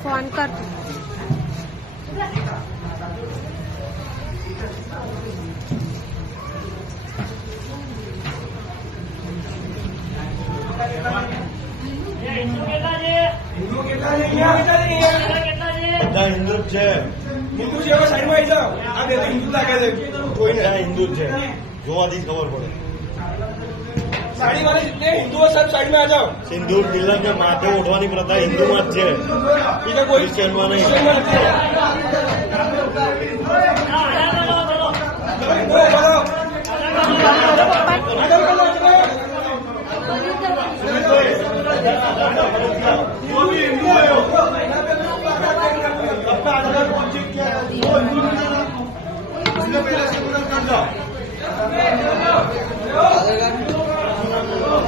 phone कर हिंदू છે હિન્દુ છે સાઈડમાં આવી જાઓ આ બે હિન્દુ લાગે છે કોઈ ને હિન્દુ છે જોવાથી ખબર પડે साड़ी वाले जितने हिंदू है सब साइड में आ जाओ सिंदूर तिलक के माथे उठवानी प्रथा हिंदू में છે બીજા કોઈ ક્રિશ્ચિયન માં નહીં जो भी हिंदू है अपना आधार कार्ड चेक किया वो हिंदू इसलिए पहले से पूरा कर दो चलो